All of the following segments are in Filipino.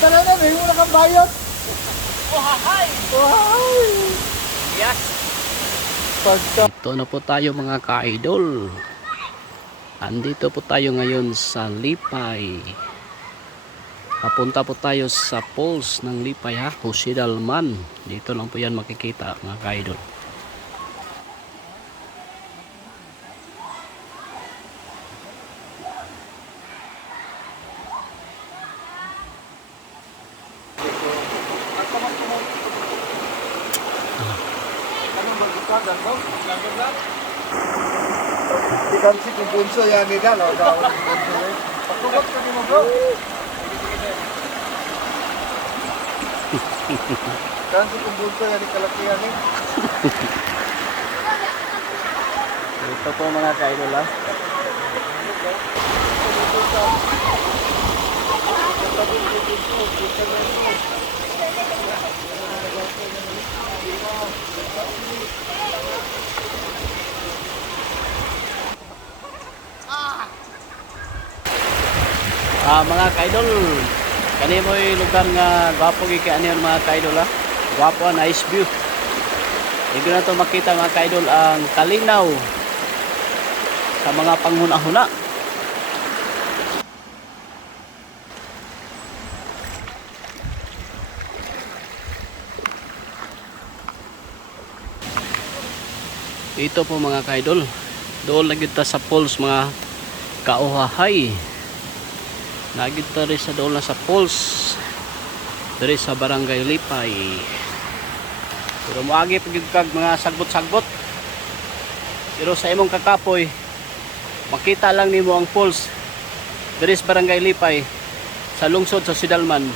Tara na, may muna kang bayot. Ohahay! Wow! Yes! Ito na po tayo mga ka-idol. Andito po tayo ngayon sa Lipay. Papunta po tayo sa falls ng Lipay ha, Jose Dalman. Dito lang po yan makikita mga ka-idol. Ikan si kumbunso yan nila, no? Pagtugot ko mo, bro. Ikan si kumbunso yan, kalakihan eh. Ito po mga ka-idol ha. Mga ka-idol, kani mo'y lugar nga gwapo gikaan yun mga ka-idol ha. Gwapo, nice view. Dito na to makita mga ka-idol ang kalinaw sa mga panghuna-huna. Ito po mga ka-idol, doon lagi ta sa falls mga kauhahay. Nagita rin sa doon na sa falls dari sa barangay Lipay. Pero moagi pagkag mga sagbot-sagbot. Pero sa imong kakapoy makita lang nimo ang falls dari sa barangay Lipay sa lungsod sa Sidalman.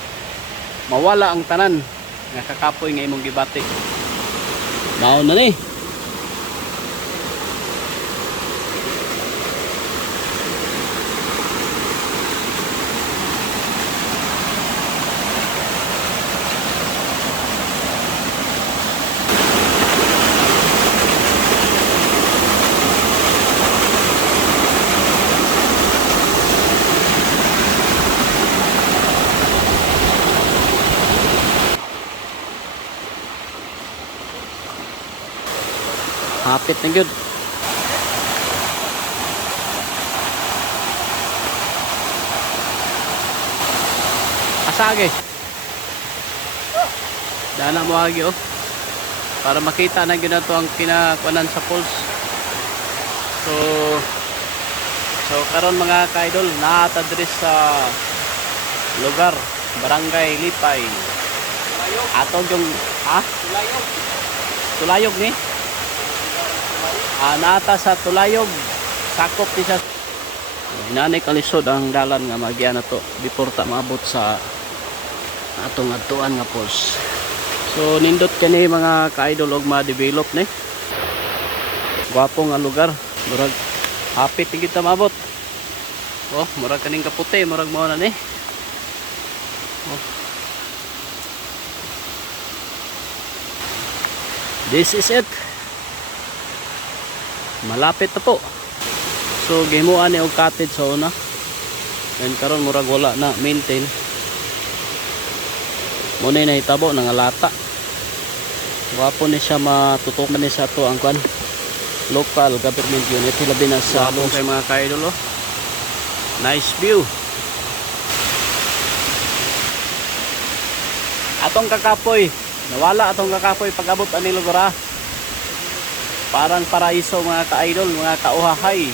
Mawala ang tanan nga kakapoy nga imong gibati. Naon na ni. Hapit na good. Asage. Dana mo agi oh. Para makita na gyud nato ang kinakuanan sa falls. So karon mga ka-idol, naata diri sa lugar barangay Lipay. Atong yung Tulayog ni. Naata sa Tulayog, sakop ni siya. Inanay kalisod ang dalan nga magian na to before ta maabot sa atong adtuan nga falls. So nindot kani mga ka-idol og ma-develop ni. Gwapo nga lugar, murag hapit ni kita maabot. Oh, murag kaning kaputi, murag mao na ni. Oh. This is it. Malapit na po. So gimuan ni og cottage sa una. And karon murag wala na maintain. Muna na hitabo ng lata. Wapo ni siya matutukan ni sa to ang kwan local government unit labi na sa wapo kay mga ka-idol oh. Nice view. Atong kakapoy, nawala atong kakapoy pag abot ani lugar. Parang paraiso mga ka-idol, mga kauhahay.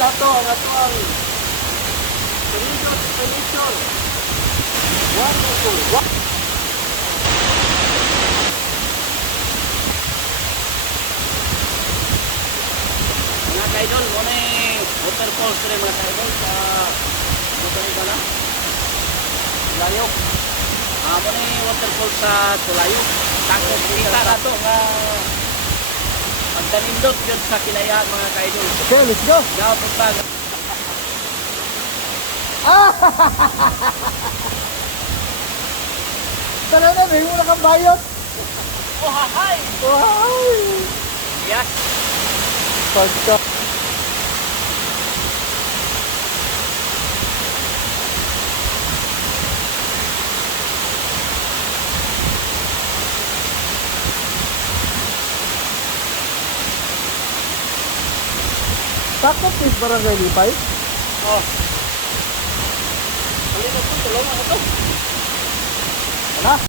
na to ang atuang Tornado Expedition. Wonderful. Mga kaidol, muna waterfalls rin mga kaidol sa Mutani ba na? Tulayo. Muna waterfalls sa Tulayo. Takot kita na to nga pagdanindot yun sa kinayaan mga kaidol. Okay, let's go. Gaw po ba? Tara na, may muna kang bayot. Oh, hi! Wow! Yes! Pagka. Takot is barangay Lipay? Oh. Halina po, tulungan ito. Wala.